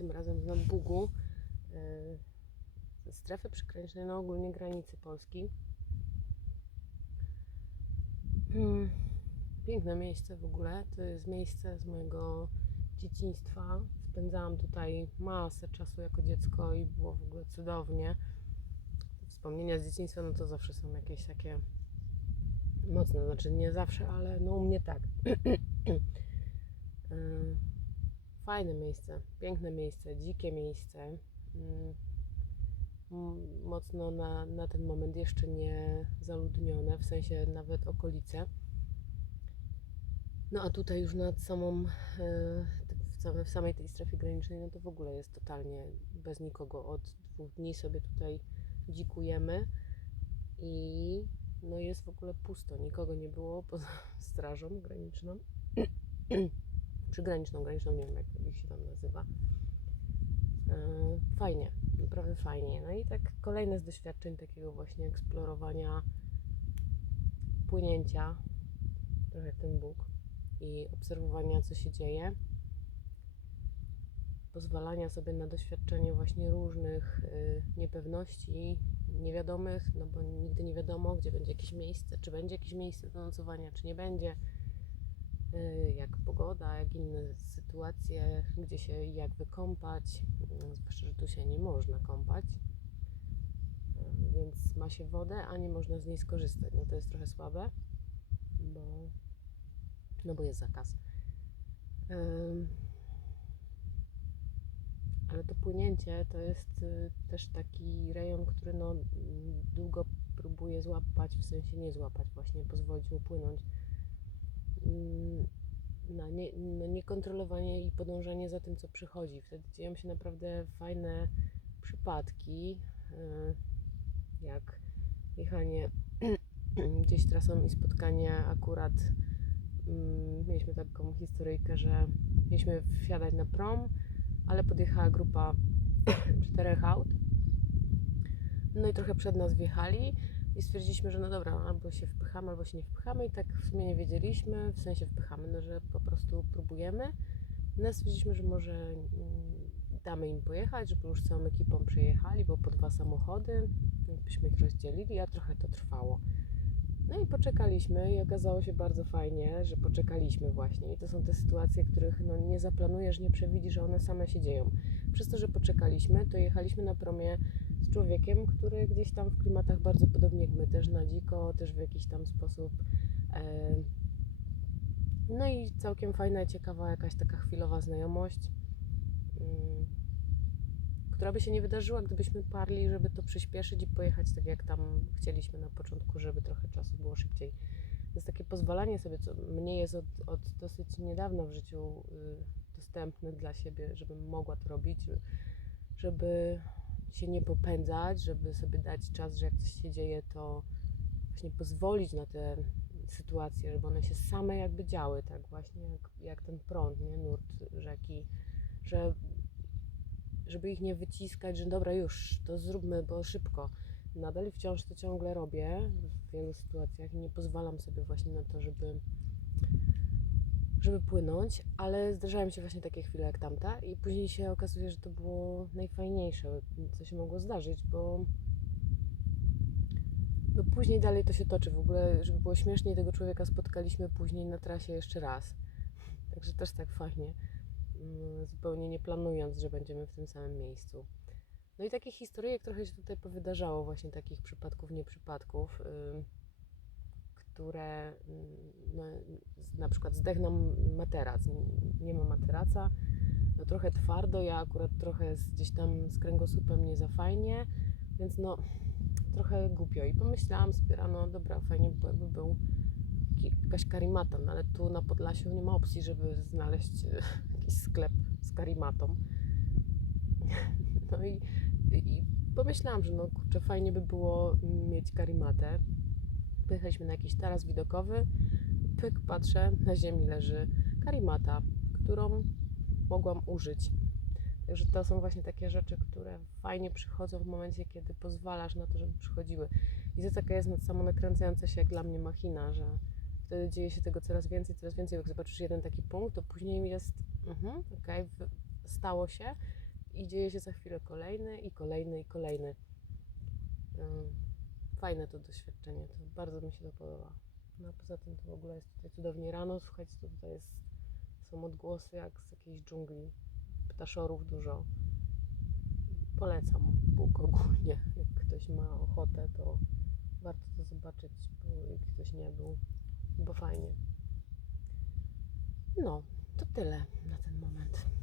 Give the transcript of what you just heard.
tym razem z Nadbugu, yy, ze strefy przygranicznej, no ogólnie granicy Polski. Mm, Piękne miejsce w ogóle. To jest miejsce z mojego dzieciństwa. Spędzałam tutaj masę czasu jako dziecko i było w ogóle cudownie. Wspomnienia z dzieciństwa, no to zawsze są jakieś takie mocne, znaczy nie zawsze, ale no u mnie tak. Fajne miejsce, piękne miejsce, dzikie miejsce. Mm, m- Mocno na, na ten moment jeszcze nie zaludnione, w sensie nawet okolice. No a tutaj już nad samą, e, w samej tej strefie granicznej, no to w ogóle jest totalnie bez nikogo. Od dwóch dni sobie tutaj dzikujemy i no jest w ogóle pusto. Nikogo nie było poza strażą graniczną. Przygraniczną, graniczną, nie wiem jak, jak się tam nazywa. E, Fajnie, naprawdę fajnie. No i tak kolejne z doświadczeń takiego właśnie eksplorowania, płynięcia, trochę ten Bóg i obserwowania, co się dzieje. Pozwalania sobie na doświadczenie właśnie różnych y, niepewności, niewiadomych, no bo nigdy nie wiadomo, gdzie będzie jakieś miejsce, czy będzie jakieś miejsce do nocowania, czy nie będzie. Y, jak pogoda, jak inne sytuacje, gdzie się i jak wykąpać. Y, Zwłaszcza, że tu się nie można kąpać. Y, Więc ma się wodę, a nie można z niej skorzystać. No to jest trochę słabe, bo no bo jest zakaz. Ym, Ale to płynięcie to jest y, też taki rejon, który no, mm, długo próbuje złapać, w sensie nie złapać, właśnie pozwolić mu płynąć. Mm, Na nie, niekontrolowanie i podążanie za tym, co przychodzi. Wtedy dzieją się naprawdę fajne przypadki, y, jak jechanie gdzieś trasą i spotkanie akurat mm, mieliśmy taką historyjkę, że mieliśmy wsiadać na prom, ale podjechała grupa czterech aut. No i trochę przed nas wjechali i stwierdziliśmy, że no dobra, albo się wpychamy, albo się nie wpychamy i tak w sumie nie wiedzieliśmy, w sensie wpychamy, no że po prostu próbujemy. No stwierdziliśmy, że może mm, damy im pojechać, żeby już całą ekipą przyjechali, bo po dwa samochody, byśmy ich rozdzielili, a trochę to trwało. No i poczekaliśmy i okazało się bardzo fajnie, że poczekaliśmy właśnie. I to są te sytuacje, których no, nie zaplanujesz, nie przewidzisz, że one same się dzieją. Przez to, że poczekaliśmy, to jechaliśmy na promie człowiekiem, który gdzieś tam w klimatach bardzo podobnie jak my, też na dziko, też w jakiś tam sposób. E, no i całkiem fajna, ciekawa jakaś taka chwilowa znajomość, mm, która by się nie wydarzyła, gdybyśmy parli, żeby to przyspieszyć i pojechać tak jak tam chcieliśmy na początku, żeby trochę czasu było szybciej. Jest takie pozwalanie sobie, co mnie jest od, od dosyć niedawna w życiu y, dostępne dla siebie, żebym mogła to robić, żeby się nie popędzać, żeby sobie dać czas, że jak coś się dzieje, to właśnie pozwolić na te sytuacje, żeby one się same jakby działy, tak właśnie jak, jak ten prąd, nie, nurt rzeki, że żeby ich nie wyciskać, że dobra już, to zróbmy, bo szybko. Nadal wciąż to ciągle robię w wielu sytuacjach i nie pozwalam sobie właśnie na to, żeby żeby płynąć, ale zdarzają mi się właśnie takie chwile jak tamta i później się okazuje, że to było najfajniejsze, co się mogło zdarzyć, bo no później dalej to się toczy. W ogóle, żeby było śmieszniej, tego człowieka spotkaliśmy później na trasie jeszcze raz. Także też tak fajnie, mm, zupełnie nie planując, że będziemy w tym samym miejscu. No i takich historyjek trochę się tutaj powydarzało, właśnie takich przypadków, nieprzypadków, ym, które ym, no, na przykład zdech nam materac, nie ma materaca, no trochę twardo, ja akurat trochę gdzieś tam z kręgosłupem nie za fajnie, więc no trochę głupio i pomyślałam sobie dobra, fajnie by był jakaś karimata, no ale tu na Podlasiu nie ma opcji, żeby znaleźć e, jakiś sklep z karimatą. No i, i pomyślałam, że no kurczę, fajnie by było mieć karimatę. Pojechaliśmy na jakiś taras widokowy, pyk, patrzę, na ziemi leży karimata, którą mogłam użyć. Także to są właśnie takie rzeczy, które fajnie przychodzą w momencie, kiedy pozwalasz na to, żeby przychodziły. I to taka jest samo nakręcająca się jak dla mnie machina, że wtedy dzieje się tego coraz więcej, coraz więcej. Jak zobaczysz jeden taki punkt, to później jest, mhm, okej, stało się, i dzieje się za chwilę kolejny i kolejny i kolejny. Fajne to doświadczenie, to bardzo mi się to podoba. No a poza tym to w ogóle jest tutaj cudownie rano, słuchajcie, to tutaj jest, są odgłosy jak z jakiejś dżungli, ptaszorów dużo. Polecam Bóg ogólnie, jak ktoś ma ochotę, to warto to zobaczyć, bo jak ktoś nie był, bo fajnie. No, to tyle na ten moment.